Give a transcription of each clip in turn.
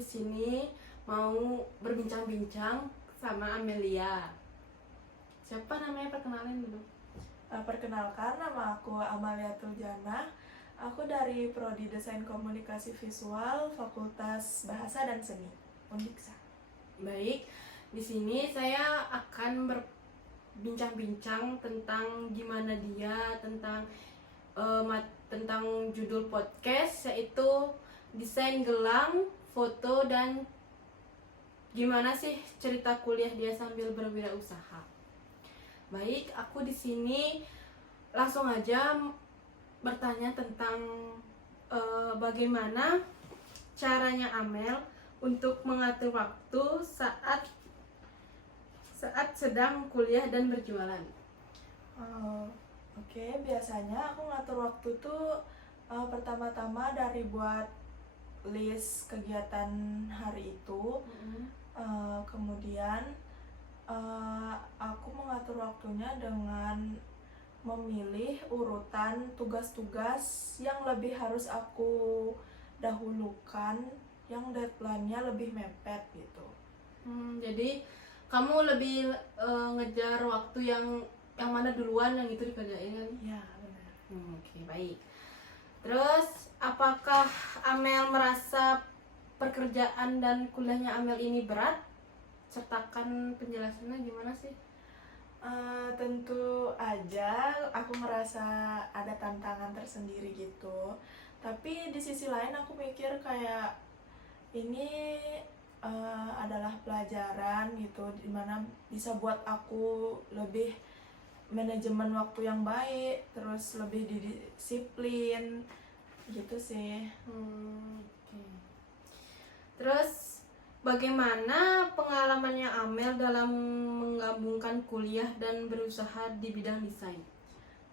di sini mau berbincang-bincang sama Amelia. Siapa namanya, perkenalin dulu. Perkenalkan, nama aku Amalia Tuljana. Aku dari Prodi Desain Komunikasi Visual, Fakultas Bahasa dan Seni, Undiksa. Baik, di sini saya akan berbincang-bincang tentang gimana dia, tentang judul podcast, yaitu desain gelang, foto, dan gimana sih cerita kuliah dia sambil berwirausaha. Baik, aku di sini langsung aja bertanya tentang bagaimana caranya Amel untuk mengatur waktu saat sedang kuliah dan berjualan. Oke, biasanya aku ngatur waktu tuh pertama-tama dari buat list kegiatan hari itu. Kemudian aku mengatur waktunya dengan memilih urutan tugas-tugas yang lebih harus aku dahulukan, yang deadline-nya lebih mepet gitu. Jadi kamu lebih ngejar waktu yang mana duluan yang itu dikerjain kan? Ya, benar. Oke, baik. Terus apakah Amel merasa pekerjaan dan kuliahnya Amel ini berat? Sertakan penjelasannya gimana sih? Tentu aja aku merasa ada tantangan tersendiri gitu. Tapi di sisi lain aku mikir kayak ini adalah pelajaran gitu, dimana bisa buat aku lebih manajemen waktu yang baik, terus lebih disiplin gitu sih. Oke. Terus bagaimana pengalamannya Amel dalam menggabungkan kuliah dan berusaha di bidang desain?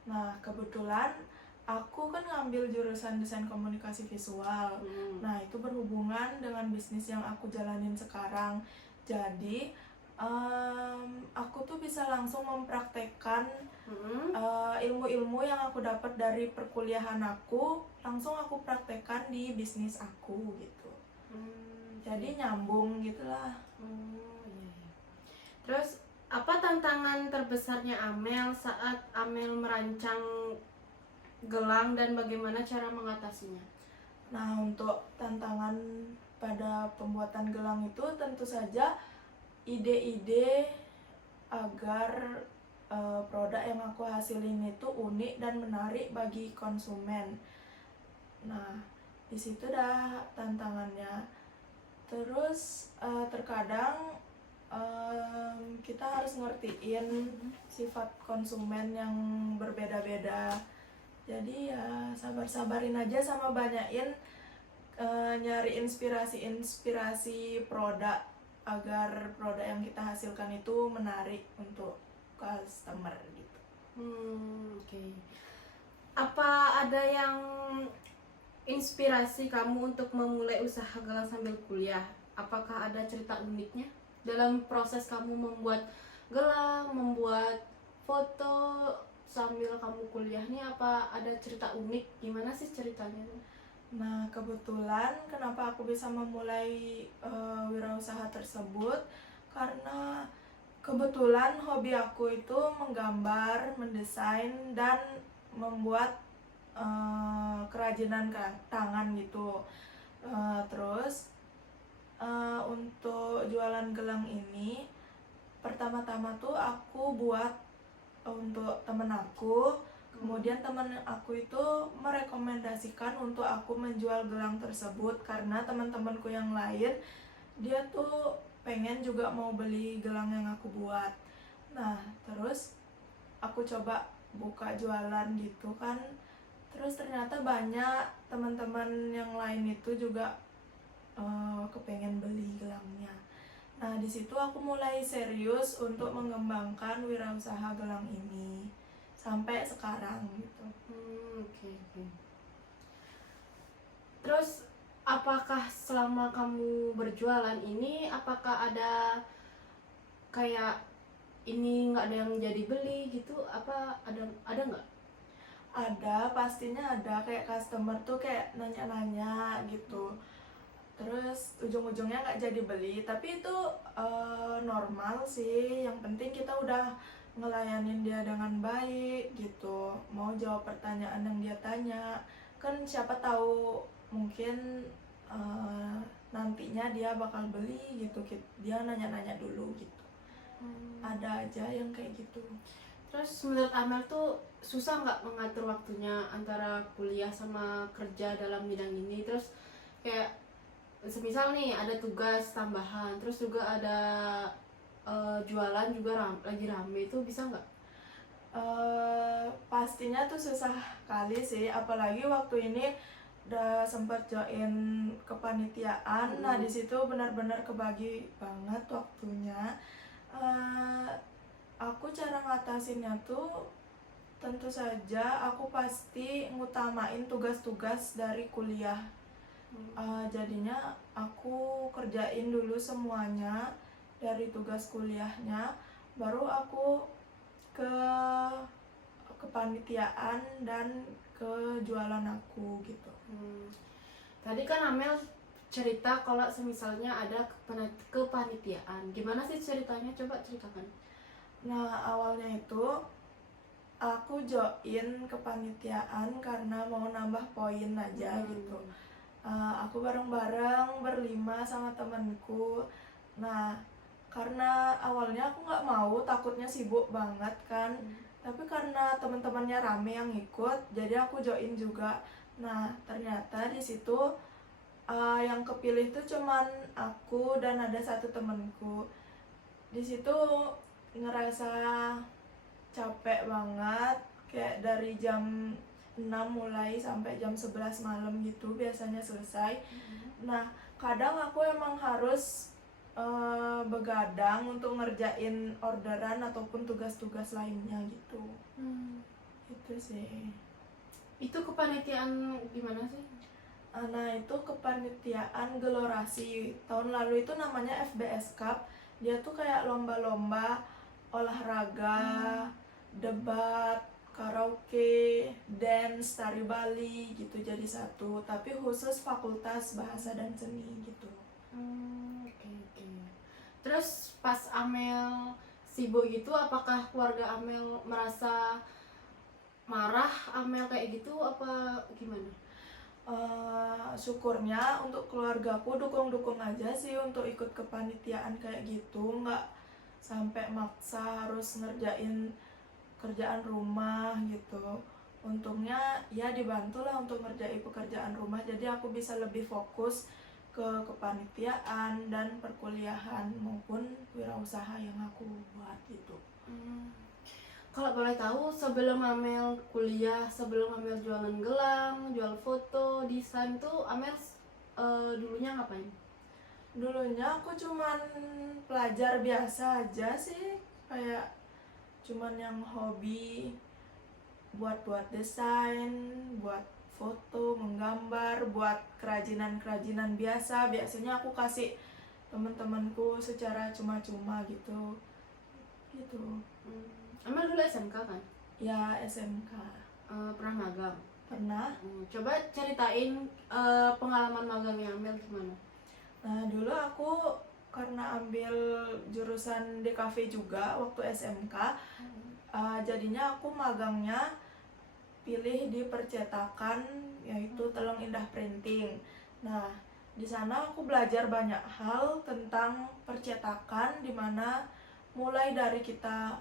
Nah, kebetulan aku kan ngambil jurusan desain komunikasi visual. Nah, itu berhubungan dengan bisnis yang aku jalanin sekarang. Jadi, aku tuh bisa langsung mempraktekkan ilmu-ilmu yang aku dapat dari perkuliahan aku, langsung aku praktekkan di bisnis aku gitu. Jadi nyambung gitulah. Iya. Terus apa tantangan terbesarnya Amel saat Amel merancang gelang dan bagaimana cara mengatasinya? Nah, untuk tantangan pada pembuatan gelang itu tentu saja ide-ide agar produk yang aku hasilin itu unik dan menarik bagi konsumen. Nah, di situ dah tantangannya. Terus terkadang kita harus ngertiin sifat konsumen yang berbeda-beda. Jadi ya sabar-sabarin aja sama banyain nyari inspirasi produk agar produk yang kita hasilkan itu menarik untuk customer gitu. Oke. Apa ada yang inspirasi kamu untuk memulai usaha gelang sambil kuliah? Apakah ada cerita uniknya dalam proses kamu membuat gelang, membuat foto sambil kamu kuliah nih? Apa ada cerita unik? Gimana sih ceritanya? Nah, kebetulan kenapa aku bisa memulai wirausaha tersebut, karena kebetulan hobi aku itu menggambar, mendesain, dan membuat kerajinan tangan gitu. Terus untuk jualan gelang ini, pertama-tama tuh aku buat untuk temen aku. Kemudian teman aku itu merekomendasikan untuk aku menjual gelang tersebut karena teman-temanku yang lain dia tuh pengen juga mau beli gelang yang aku buat. Nah, terus aku coba buka jualan gitu kan. Terus ternyata banyak teman-teman yang lain itu juga kepengen beli gelangnya. Nah, di situ aku mulai serius untuk mengembangkan wirausaha gelang ini sampai sekarang gitu. Oke. Terus apakah selama kamu berjualan ini, apakah ada kayak ini nggak ada yang jadi beli gitu? Apa ada nggak? Ada, pastinya ada. Kayak customer tuh kayak nanya-nanya gitu, terus ujung-ujungnya nggak jadi beli, tapi itu normal sih, yang penting kita udah ngelayanin dia dengan baik gitu, mau jawab pertanyaan yang dia tanya, kan siapa tahu mungkin nantinya dia bakal beli gitu, dia nanya-nanya dulu gitu. Ada aja yang kayak gitu. Terus menurut Amel tuh susah nggak mengatur waktunya antara kuliah sama kerja dalam bidang ini? Terus kayak semisal nih ada tugas tambahan, terus juga ada jualan juga lagi rame, itu bisa nggak? Pastinya tuh susah kali sih, apalagi waktu ini udah sempat join kepanitiaan. Nah di situ benar-benar kebagi banget waktunya. Aku cara ngatasinnya tuh tentu saja aku pasti ngutamain tugas-tugas dari kuliah. Jadinya aku kerjain dulu semuanya dari tugas kuliahnya, baru aku ke kepanitiaan dan ke jualan aku gitu. Tadi kan Amel cerita kalau semisalnya ada kepanitiaan, gimana sih ceritanya? Coba ceritakan. Nah awalnya itu aku join kepanitiaan karena mau nambah poin aja gitu. Aku bareng-bareng berlima sama temenku. Nah karena awalnya aku nggak mau, takutnya sibuk banget kan, tapi karena teman-temannya rame yang ikut, jadi aku join juga. Nah ternyata di situ yang kepilih tuh cuman aku dan ada satu temenku. Di situ ngerasa capek banget, kayak dari jam 6 mulai sampai jam 11 malam gitu biasanya selesai. Nah kadang aku emang harus begadang untuk ngerjain orderan ataupun tugas-tugas lainnya gitu. Itu sih. Itu kepanitiaan gimana sih? Nah itu kepanitiaan Gelorasi tahun lalu, itu namanya FBS Cup. Dia tuh kayak lomba-lomba olahraga, debat, karaoke, dance, tari Bali gitu jadi satu, tapi khusus fakultas bahasa dan seni gitu. Oke. Terus pas Amel sibuk gitu, apakah keluarga Amel merasa marah Amel kayak gitu apa gimana? Syukurnya untuk keluargaku dukung-dukung aja sih untuk ikut kepanitiaan kayak gitu, nggak sampai maksa harus ngerjain kerjaan rumah gitu. Untungnya ya dibantulah untuk ngerjain pekerjaan rumah, jadi aku bisa lebih fokus ke kepanitiaan dan perkuliahan maupun wirausaha yang aku buat gitu. Kalau boleh tahu, sebelum Amel kuliah, sebelum Amel jualan gelang, jual foto, desain tuh Amel dulunya ngapain? Dulunya aku cuman pelajar biasa aja sih, kayak cuman yang hobi buat desain, buat foto, menggambar, buat kerajinan-kerajinan biasa. Biasanya aku kasih teman-temanku secara cuma-cuma gitu. Amel dulu SMK kan? Ya SMK. Pernah magang? Pernah. Coba ceritain pengalaman magangnya Amel gimana? Nah dulu aku karena ambil jurusan DKV juga waktu SMK, jadinya aku magangnya pilih di percetakan, yaitu Teleng Indah Printing. Nah di sana aku belajar banyak hal tentang percetakan, dimana mulai dari kita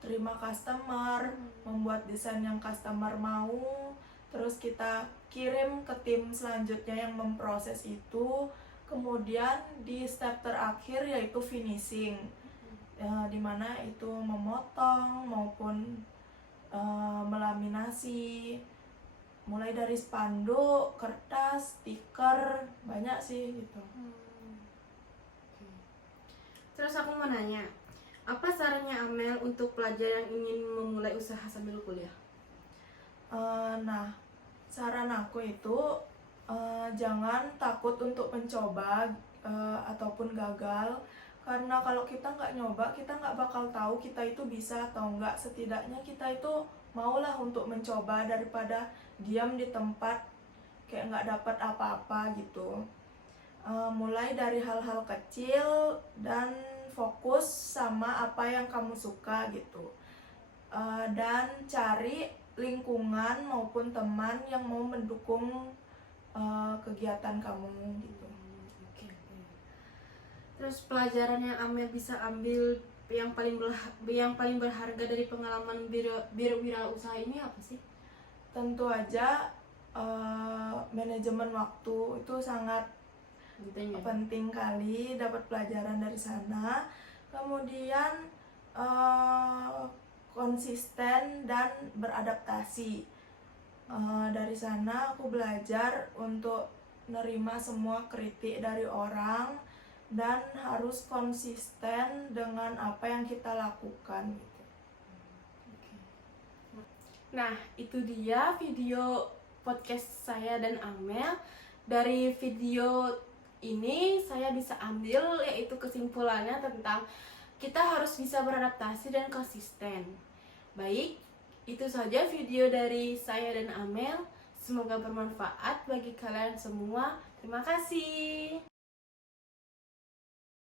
terima customer, membuat desain yang customer mau, terus kita kirim ke tim selanjutnya yang memproses itu, kemudian di step terakhir yaitu finishing, dimana itu memotong maupun melaminasi, mulai dari spanduk, kertas, stiker, banyak sih gitu. Terus aku mau nanya, apa sarannya Amel untuk pelajar yang ingin memulai usaha sambil kuliah? Nah, saran aku itu jangan takut untuk mencoba ataupun gagal, karena kalau kita nggak nyoba, kita nggak bakal tahu kita itu bisa atau nggak. Setidaknya kita itu maulah untuk mencoba daripada diam di tempat kayak nggak dapat apa-apa gitu. mulai dari hal-hal kecil dan fokus sama apa yang kamu suka gitu. Dan cari lingkungan maupun teman yang mau mendukung kegiatan kamu gitu. Oke. Terus pelajaran yang Amel bisa ambil yang paling berharga dari pengalaman berwirausaha ini apa sih? Tentu aja manajemen waktu itu sangat Penting ya? penting kali, dapat pelajaran dari sana. Kemudian konsisten dan beradaptasi. Dari sana aku belajar untuk nerima semua kritik dari orang dan harus konsisten dengan apa yang kita lakukan gitu. Nah, itu dia video podcast saya dan Amel. Dari video ini saya bisa ambil yaitu kesimpulannya tentang kita harus bisa beradaptasi dan konsisten. Baik, itu saja video dari saya dan Amel. Semoga bermanfaat bagi kalian semua. Terima kasih.